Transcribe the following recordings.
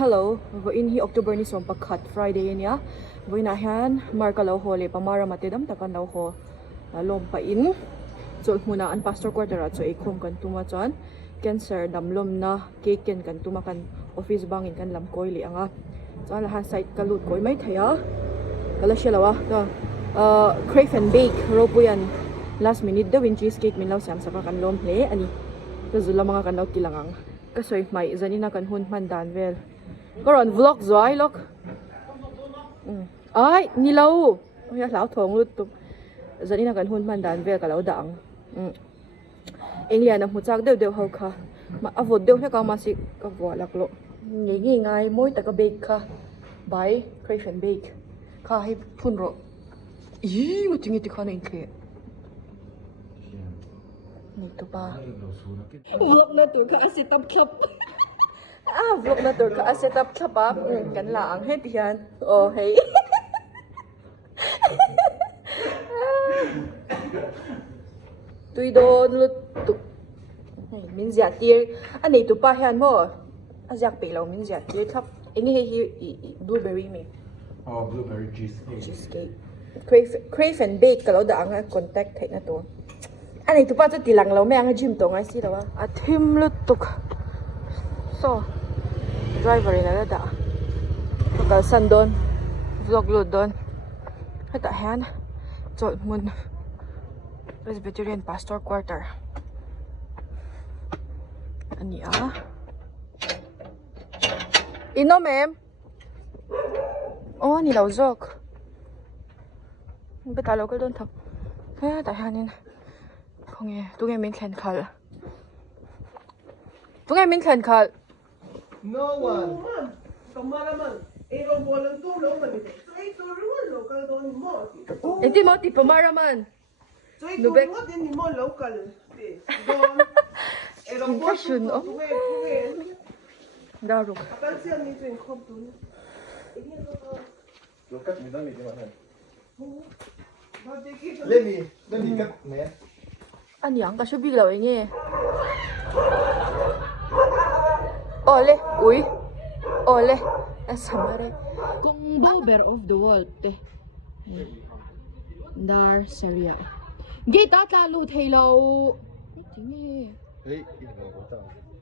Hello, vo in hi October ni som pakhat Friday nia. Vo ina han marka lo ho le pamara matedam takan lo ho lom pa in. So muna an pastor quarter at so ikhom kan tuma chan cancer damlom na cake kan tuma kan office bangin kan lam koi li anga. So lahan site kalut koi mai thaya. Kala shelawa to crave and bake ropuyan last minute the win cheesecake min law siam sa kan lom hle ani. To zula mga kan law tilangang. Kasoy mai zanina kan hun man dan vel. Koron vlog zoi lok. Ai ni lau. Ya lau thong lut tu. Zanina kan hun man dan vel ka lau dang. Englia na mu chak deu ho kha. Ma avot deu he ka ma si ka wa lak lo. Ngi ngai moi ta ka bake kha. Bai crave and bake. Kha hi phun ro. Yi ngo tingi ti kha nei khe. Ni tu pa. Vlog na tu ka set up club. Vlog na tur ka set up club up kan laang he tiyan. Oh hey. Tui don lut tu. Hey min zia tir anei tu pa hian mo. Azyak pe lo min zia tir club. Engi he blueberry me. Oh, blueberry cheesecake. Cheesecake. Crave and bake kalau da ang contact thai na to. Anei tu pa chu tilang lo me ang gym to ngai si lawa. A thim lut tuk. So driver in ada bakal sandon vlog load don hata han chol mun Presbyterian pastor quarter ani ino mem oh ni lau jok betalo kal don thak ha ta hanin khonge tunge min khan khal tunge min khan khal. No one. Kamaraman. Ero bolang tu lo man ite. So ito ro local don mo. Enti mo ti pamaraman. So ito mo din mo local. Don. Ero Impression bolang tu Daro. Apal siya ni twin khop tu. Lokat mi dami di mana. Let me cut me. Ani ang kasubig law inge. Ole, uy. Ole. Asamare. Kung bear of the world te. Dar seria. Gita ta lu thelo. Tinge. Hey,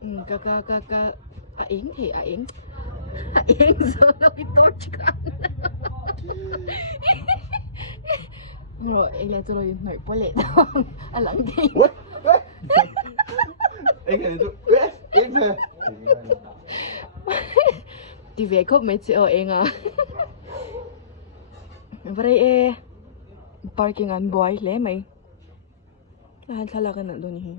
ikaw ko ta. Ka aing the aing. Aing so lo itorch ka. Ro, ele to yung nerd pole. Alang din. What? Ito. Ito. Di về khóc mấy chị ở em à. Vậy parking an boy le mày. Lahat talaga na doon eh.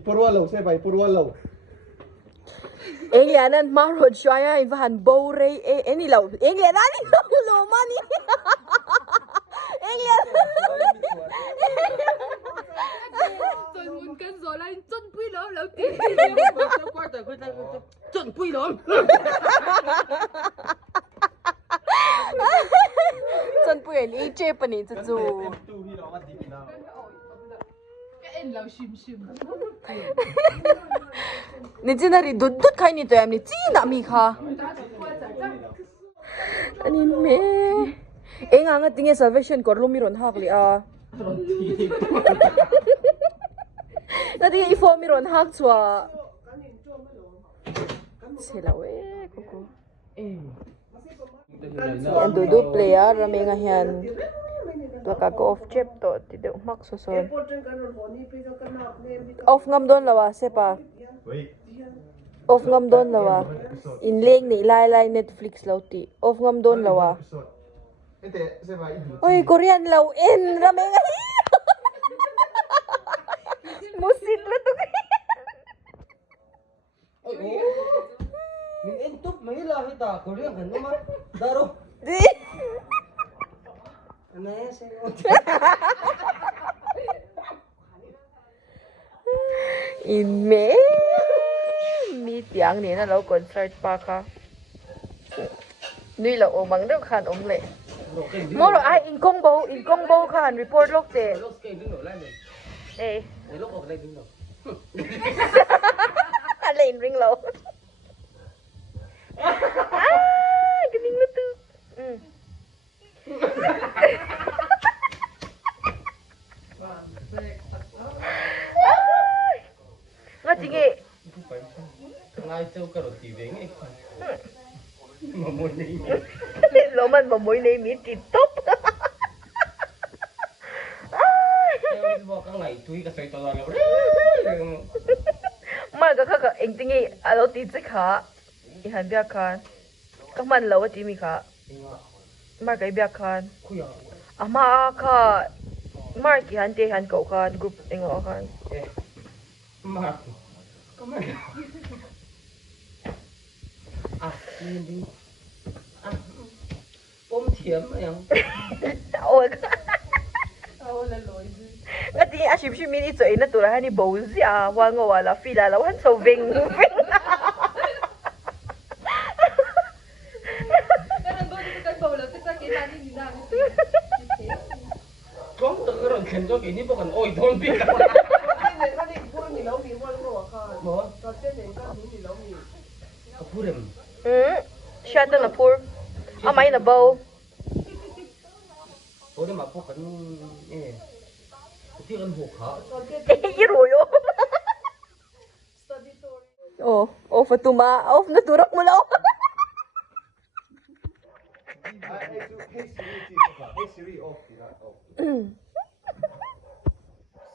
Ipurwalaw, seba, ipurwalaw. England marod siya in vahan bore any law. England ani lo mani. England. Tôi muốn cân gió lên chân quy đó lâu tiền. Chân quy đó. Chân quy là ý chế bên này chú. Ni 진아리 눕눕 카이니 또 얌니 찌나미 가. 아니 메. 엥아 nga tinge salvation kor lumiron hakli a. Na tinge ifo miron hak chwa. Selawe koko. Ando do player ramenga hian. Baka go off chip to tide umak soson. Off ngam don lawa sepa. Off ngam don lawa. In leng ni lai Netflix lauti. Off ngam don lawa. Ente, seba, idu. Oi Korean law in ramenga hi. Musit lo to. Mình em túc mấy là hay ta có riêng hẳn mà Daro này sẽ In me mi tiang ni na lo concert pa ka. Nui lo omang do khan om le. Moro ai in combo khan report lok te. Lúc cái đứng nổi lại này. Eh. Để lúc ở đây đứng nổi. Lên ring low. Cái ninh nó tư. Ngắt chị nghe. Ngay châu cả rồi thì về ngay. Mà môi này. Lỗ mình mà mỗi này miết chị tốt. Bỏ cái này thui cái sợi to là Mà cái anh tiếng nghe alo tí chứ khá. Ý hẳn bia khan. Các bạn lâu chị mi khá. Mà cái bia khan. Mà khá. Mà kỳ hẳn tê hẳn cậu khan. Group anh ngõ khan. Mà comment nhìn đi ôm thiếm em Ôi. Ngắt tiếng à xìm xìm mini chơi nó tụi là hay bầu gì à. Hoa ngô à là phi là lâu hẳn sâu vinh. không tự rồi khen cho cái ní bộ còn ôi thôn biết Mo? Kapurim. Shut in the pool. Am I in a bowl? Ôi mà po kan ti kan huk ha. Cái rồi ô. Oh, Fatuma. Off na turok mo lang. Hey Siri off.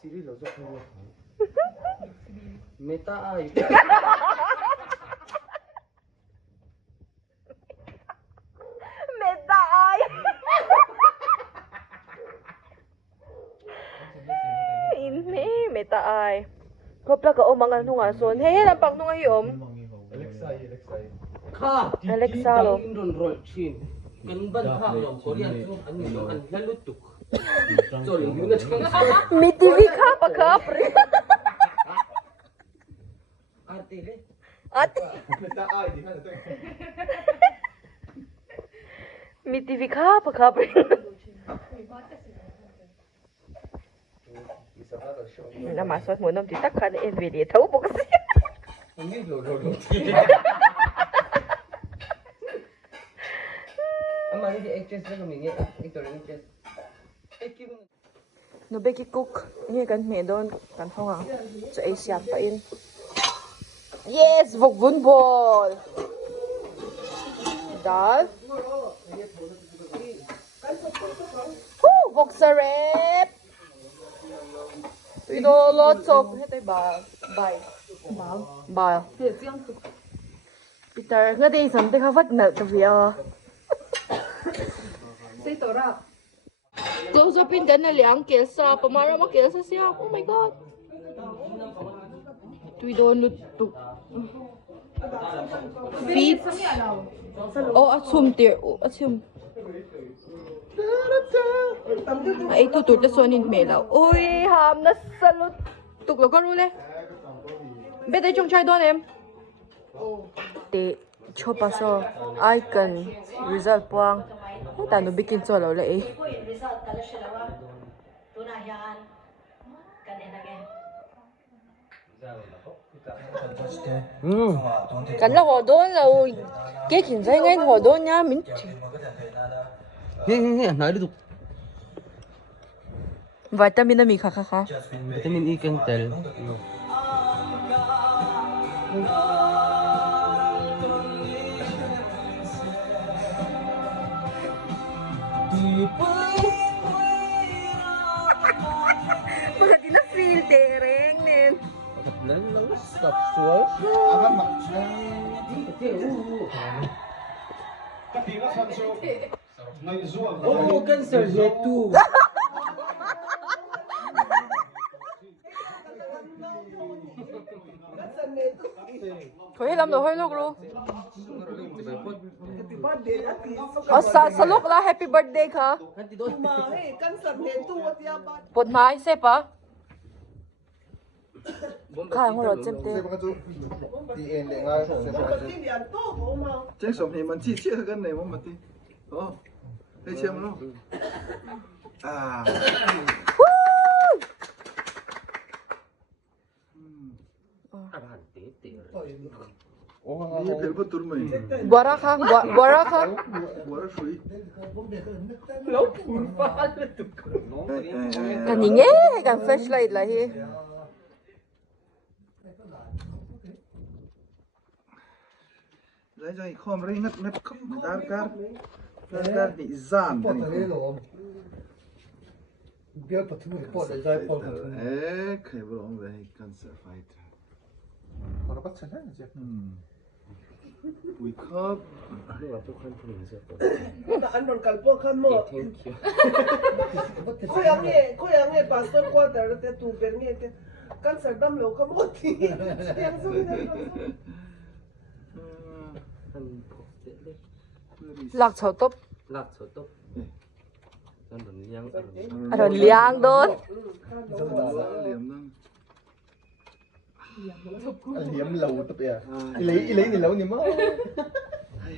Siri lo zo ko. Meta ay. Meta ay. Ini meta ay. Kopla ka o mga nunga son. Hey, lampak nunga hiom. Alexa. Kha. Alexa lo. Indon roll chin. Kan ban kha lo Korean so an ni an lalutuk. Sorry, yun na chang. Mi TV ka pa ka pre. Arte le. At Meta ai di han to. mi TV ka pa ka pre. Na maswat mo nom titak kan NVIDIA thấu bộ cái. Ang ni lo. Ama ni actress na kami ni actor ni actress. No beki cook nghe kan me don kan honga so ai siap pa in. Yes, vok vun bol. Dal. Vok sarep. Tuy đó lots of hết tay bà Peter ngay đây sắm tay khá vắt nợ cái việc close up in đến là liang kia sa pamara mà kia sa siap. Oh my god. Tuy đó lụt tục feet. Oh achum tier achum ai tu tu ta sonin melaw. Ôi ham na salut tục lo con luôn đấy. Bé tay trong chai đó em. Te cho paso ai cần result quang. Ta no bikin cho lo lại. Cần là họ đốn là cái chuyện gì ngay họ đốn nhá mình. Nghe nói đi tục. Vitamin na mi kha. Vitamin E kang tel. Pag di na filtering nen. Sexual. Akan mak. Oh, cancer tu. Thôi làm đồ hơi lúc luôn. Sa lúc là happy birthday ka. Bột mai xếp à? Khai ngồi rồi chém tê. Đi em để ngay. Chắc sống thì mình chỉ gần này mà ti. Đây xem nó. À. 아반 때 Ini pelpa turmai. Buara ka? Buara ka? Buat sui. lâu phun pha lên tục Kaninge kan flashlight lah hi. Đây đây khom đây ngắt ngắt khóc dar car. Dar di zan. Biar patut report dari pol. Kayak belum deh cancer fighter. Kalau pas sana aja. We cup. 내가 또 컨트롤 있었거든 An don kalpo kan mo. 땡큐 Koyange pastor quarter te tu bernge te kan sardam lo kamoti. Yang sudah. 한 폭세레 Lak chau top. 락서도 저는 양 Aron liang don. Liam nang. Liam lâu tập ya. Lấy ni lâu ni mo. Hay.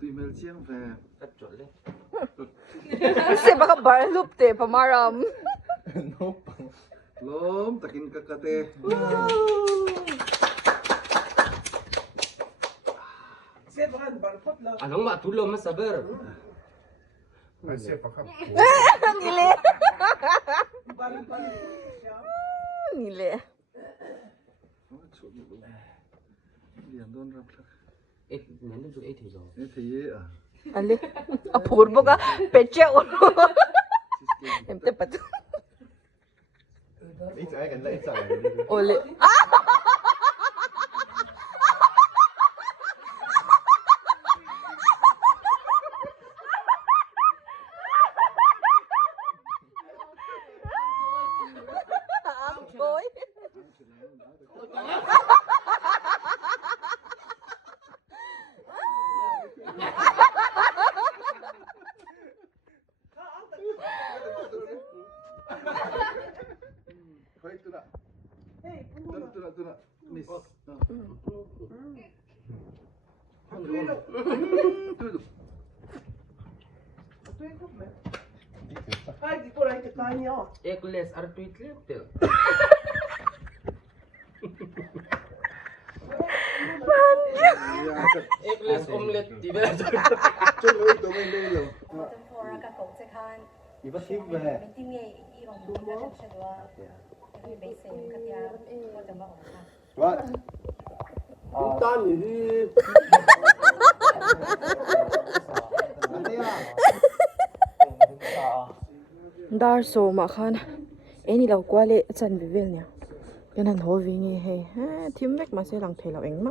Tùy mel chiang về. 딱 줄래 Se baka bar loop te pamaram. Lom takin kakate. Sebahan barpot la. anong matulog mas sabar Ngile. Ngile. Liam don rap lak. 에 내는 좀 에티죠 Thế thì à. Ali. Apur boga peche ulo. Em te pat. Ít ai gần đây ít ai. Ole. Boy. Thôi tôi đã. Tôi đã. Miss. Tôi được. Ay, di por ahí te caño. 에글레스 아르투이틀 때 에글레스 오믈렛 디베 Tôi lôi tôi mới lôi rồi. Iba ship về. What? Tan ni. Dar so ma khan. Eni law kwale chan vivel nya. Kanan ho vingi he. Ha thim vek ma se lang thelo eng ma.